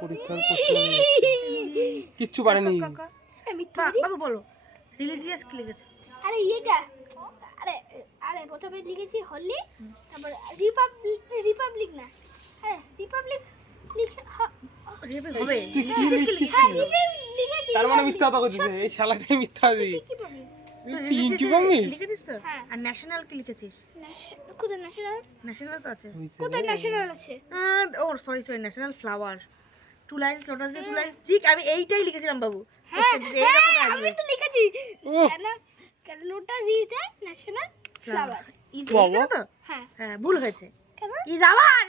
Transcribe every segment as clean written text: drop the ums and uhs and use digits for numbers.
পরীক্ষার প্রশ্ন কিচ্ছু পারেনি। বাবু বলো রিলিজিয়াস কি লিখেছো? আরে এটা আরে আরে প্রথমে লিখেছি হোলি, তারপর রিপাবলিক না, হ্যাঁ রিপাবলিক হবে তুই কি লিখছিস? লিখেছি। তার মানে মিথ্যা কথা কইছিস, এই শালাটাই মিথ্যা দি। কি পাবলিশ? পিঙ্কি পাঙ্গি লিখেছিস তো? হ্যাঁ। আর ন্যাশনাল কি লিখেছিস? কোথায় ন্যাশনাল? ন্যাশনাল তো আছে। কোথায় ন্যাশনাল আছে? Oh sorry national flower two lines lotus দিয়ে টু লাইন্স, ঠিক আমি এইটাই লিখেছিলাম বাবু। হ্যাঁ এইটা কোথায় আমি আসবে? তো লিখেছি ওহ। কেন lotus is a national flower. Is বাবা। তো? হ্যাঁ হ্যাঁ ভুল হয়েছে। কেন ইজ আবার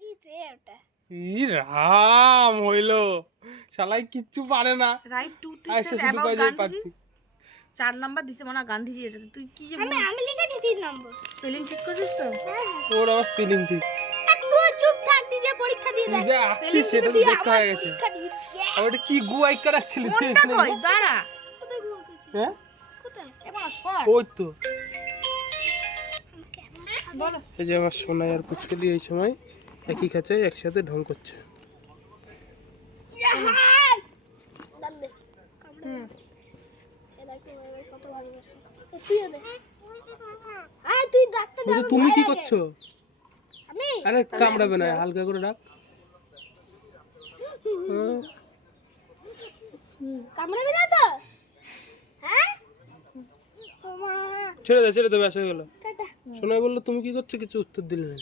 ইজ এ ওটা ই রাম হইলো, শালাই কিচ্ছু পারে না। রাইট টু আর সে শুধু কয় যে পারছি। 4 নাম্বার দিছে মানে গান্ধীজি, এটা তুই কি যে আমি লিখেছি 3 নম্বর। স্পেলিং ঠিক করেছিস তো? হ্যাঁ ওর আবার স্পেলিং ঠিক। তুই চুপ থাক, নিজে পরীক্ষা দিয়ে তুই দেখ। যা আসছিস সেটা তো দেখতে হয়ে গেছে। পরীক্ষা দিয়েছি। আর ওটা কি গু আইকা রাখছিলি তুই কোনটা এখানে? কই দাঁড়া কোথায় গুয়াকেছি? হ্যাঁ কোথায়? এবার শর্ট ওই তো। বলো। এই যে আমার সোনাই আর পুচকুলি এই সময় একই খাঁচায় একসাথে ঢং করছে। হাই দাল দে। হুম এলাকে কত ভালোবাসে। তুইও দে। আয় তুই ডাক্তার বলছে তুমি কি করছো? আমি আরে কামড়াবে না, হালকা করে ডাক। হ্যাঁ। কামড়াবি না তো? হ্যাঁ ওমা ছেড়ে দে ব্যাস হয়ে গেল। টাটা। সোনাই বললো তুমি কি করছো, কিছু উত্তর দিলে না।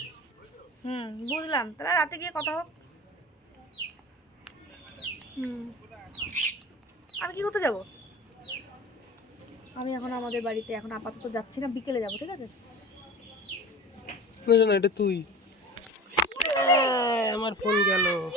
বুঝলাম, তাহলে রাতে গিয়ে কথা হোক। আমি কি করতে যাব? আমি এখন আমাদের বাড়িতে এখন আপাতত যাচ্ছি না, বিকেলে যাব, ঠিক আছে? না এটা তুই। আমার ফোন গেল।